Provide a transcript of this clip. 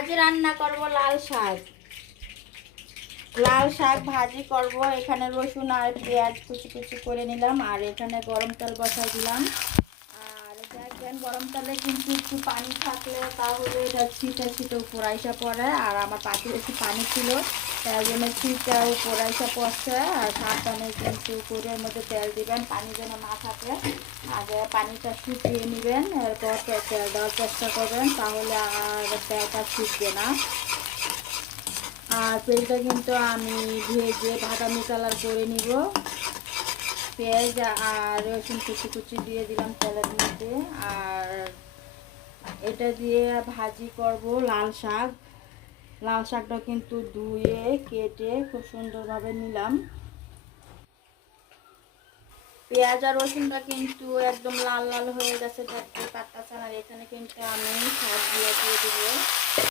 আজ রান্না করব লাল শাক। লাল শাক ভাজি করব। এখানে রসুন আর পেঁয়াজ কুচি কুচি করে নিলাম, আর এখানে গরম তেল বসাই দিলাম। আর দেখবেন গরম তেলে কিন্তু একটু পানি থাকলে তাহলে এটা ছিটে ছিটে উপর আইসা পড়ে, আর আমার পাতে একটু পানি ছিল তাই জন্য ছিটটা উপর আইসা পড়ছে। আর সাবধানে কিন্তু কড়াইয়ের মধ্যে তেল দিবেন, পানি যেন না থাকে। আগে পানিটা শুকিয়ে নেবেন, এরপর তেল দেওয়ার চেষ্টা করবেন, তাহলে আর তেলটা ছিটবে না। আর তেলটা কিন্তু আমি ভেজে বাদামি কালার করে নিব। পেঁয়াজ আর রসুন কুচি কুচি দিয়ে দিলাম তেলের মধ্যে। আর এটা দিয়ে ভাজি করব লাল শাক। লাল শাকটা কিন্তু ধুয়ে কেটে খুব সুন্দরভাবে নিলাম। পেঁয়াজ আর রসুনটা কিন্তু একদম লাল লাল হয়ে গেছে, দেখতে পারতেছেন। আর এখানে কিন্তু আমি শাক দিয়ে দেবো।